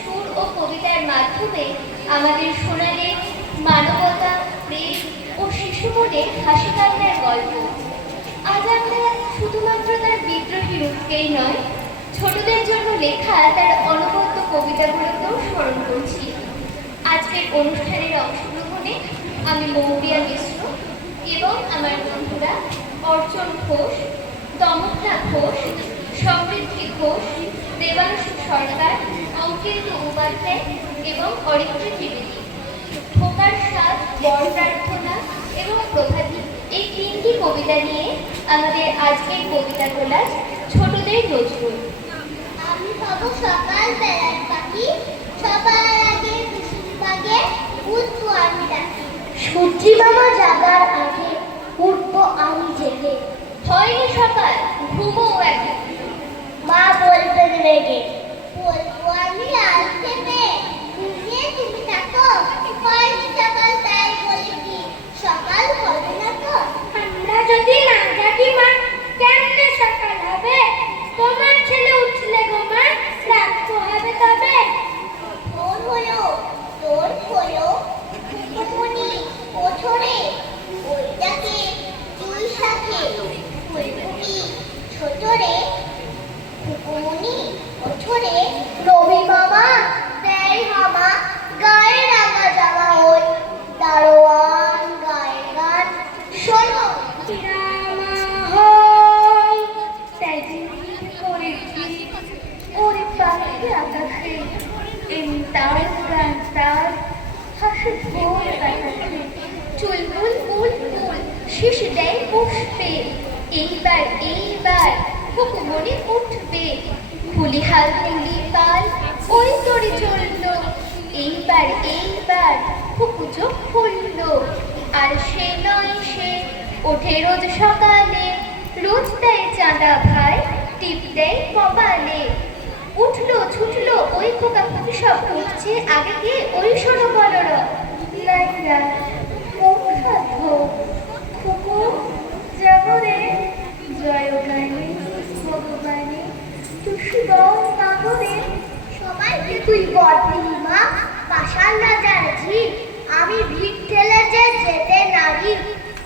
সুর ও কবিতার মাধ্যমে আমাদের শোনালে মানবতা, প্রেম ও শিশু মনে হাসি কান্নার গল্প। আজ আমরা শুধুমাত্র তার বিদ্রোহী রূপকেই নয়, ছোটদের জন্য লেখা তার অনবদ্য কবিতাগুলোকেও স্মরণ করছি। আজকের অনুষ্ঠানের অংশগ্রহণে আমি মৌরিয়া মিশ্র এবং আমার বন্ধুরা অর্চন ঘোষ, তমন্না ঘোষ, সমৃদ্ধি ঘোষ, দেবাংশু সরকার, অঙ্কিত উপাধ্যায় এবং অরিত্রী ত্রিবেদী, ঠোকার স্বাদ, বর প্রার্থনা এবং প্রভাতী এই তিনটি কবিতা নিয়ে আমাদের আজকের কবিতা কোলাজ ছোটদের নজরুল। আমি পাবো সকাল বেলার পাখি, সবার আগে কুসুম বাগে উঠবো আমি ডাকি। সূর্যি মামা জাগার আগে উঠবো আমি জেগে। হয়নি সকাল, ঘুমোও এখন। মা বলবেন রেগে, বলবো আমি লাল খেপে। ঘুমিয়ে তুমি থাকো, হয়নি সকাল তাই বলে কি সকাল হবে না তো? আমরা যদি না জাগি মা, কেমনে সকাল হবে? তোমার ছেলে উঠলে গো মা, রাত হবে তবে। তোর হলো, তোর হলো, ফুলমণি ওঠরে, ওইটাকে চুল শাখে, ফুলকুটি ছোটরে, ফুলমণি ওঠরে, রবি মামা দেয় হামা, গায়ে রাঙা জামা ওই দারোয়ান গায়ে গান শোনো রামা হয়। তাই করেছি ওরে পাখি আকাশে, এমনি তার গান তার হাসি ভোর বাতাসে, চুল বুল বুল বুল শীষ দেয় পুষ্পে, এইবার এইবার হুকুমনি উঠবে, খুলি হাল খুলি পাল ওই তরি চলল, এইবার এইবার হুকু চোখ খুলল। আর সে নয় সে ওঠে রোজ সকালে, রোজ দেয় চাঁদা ভাই, টিপ দেয় কপালে। উঠলো ছুটলো ওই খোকা খুকি সব উঠছে আগে গিয়ে ওই শোনো বলর লাইরা মুখ সাধ্য খুকু যাবরে জয় গানে ভগবানে তুষি বল মাগরে। সবাইকে তুই বলবি মা, পাষাণ রাজার ঝি, আমি ভিড় ঠেলে যে যেতে নারী,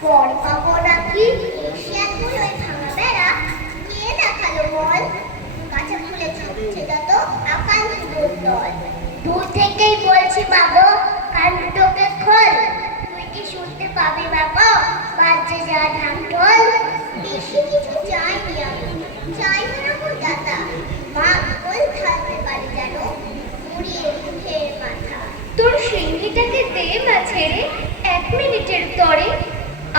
বর পাবো নাকি? এশিয়াগুলো ভাঙা বেড়া কে দেখালো বল? গাছে ফুলে ছুটছে যত আকান্ত দল, দূর থেকেই বলছি মাগো, কান দুটোকে খোল। তুই কি শুনতে পাবি বাবা, বাজছে যা ঢাক ঢোল? বেশি কিছু চাইনি আমি, চাইবো না গো দাদা, মা বল থাকতে পারি যেন মুড়িয়ে মুখের মাথা। তোর সিংহিটাকে দে মা ছেড়ে 1 মিনিটের তরে,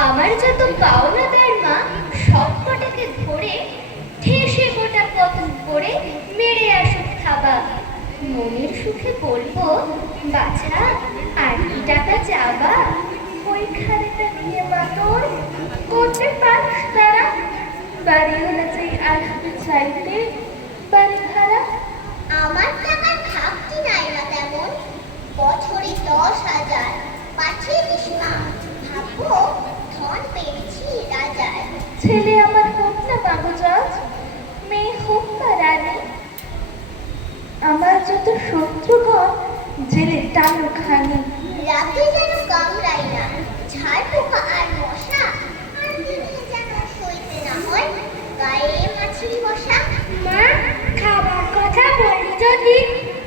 আমার যত পাওনা তার মা সব কটাকে ধরে ঠেসে গোটা পতন করে মেরে আসুক থাবা। মনের সুখে বলবো বাছা আর কি টাকা চাবা, ওই খানিটা নিয়ে মা তোর করতে পারিস তারা, বাড়ি হলে চাই আসতে চাইতে বাড়ি ভাড়া। আমার টাকার ঘাটতি নাই না তেমন, বছরে 10,000 পাঠিয়ে দিস মা, ভাববো ধন পেয়েছি রাজার। ছেলে আমার হোক না বাবুজাজ, মেয়ে হোক না রানী, আমার যত শত্রুগণ জেলে টানো খানি। রাতে যেন কামড়াই না ঝাড় পোকা আর মশা, আর দিনে যেন সইতে না হয় গায়ে মাছির বসা। মা খাবার কথা বলি যদি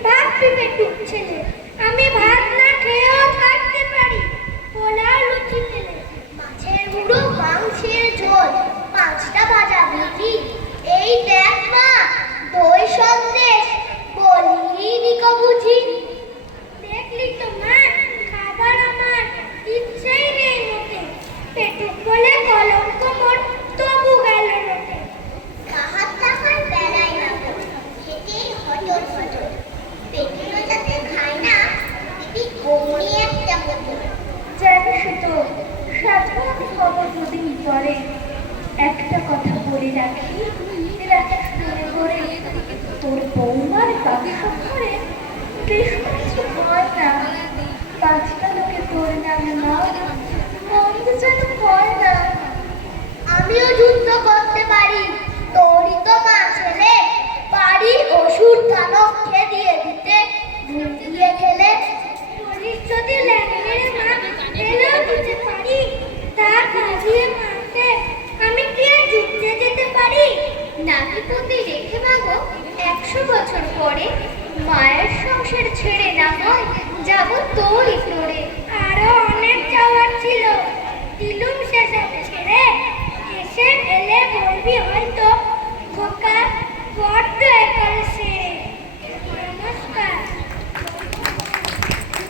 ভাববি পেটুক ছেলে, আমি ভাত না খেয়েও থাকতে পারি, পোলা লুচি খেলে। মাছের মুড়ো মাংসের ঝোল 5টা ভাজা ভেজি, এই দেখ মা দই সন্দেশ বলি দিকো বুঝি। দেখলি তো মা, খাবার আমার ইচ্ছেই নেই মোটে, পেটুক বলে কলঙ্ক মোট তবু গেল রোটে। কাহার টাকার বেলায় না খেতেই হটর হটর, পেটুলো যাতে খায় না দিদি অমনি একটা বোতল। জানিস তো সাধারণ খবর দুদিন পরে, একটা কথা বলে রাখি রাখিস মনে করে, তোর বৌমার বাক্স ঘরে বেশ কিছু হয় না, 5টা লোকে তোর নামে মা মন্দ যেন হয় না। আমিও যুদ্ধ করতে পারি, তোরই তো মা ছেলে, পারি অসুর দানবকে দিয়ে দিতে। নাতি পুতি রেখে মাগো 100 বছর পরে মায়ের সংসার ছেড়ে না হয় যাব তোই তোরে। আরো অনেক যাওয়ার ছিল, দিলুম সেসব ছেড়ে। এসে এলে বলবি হয়তো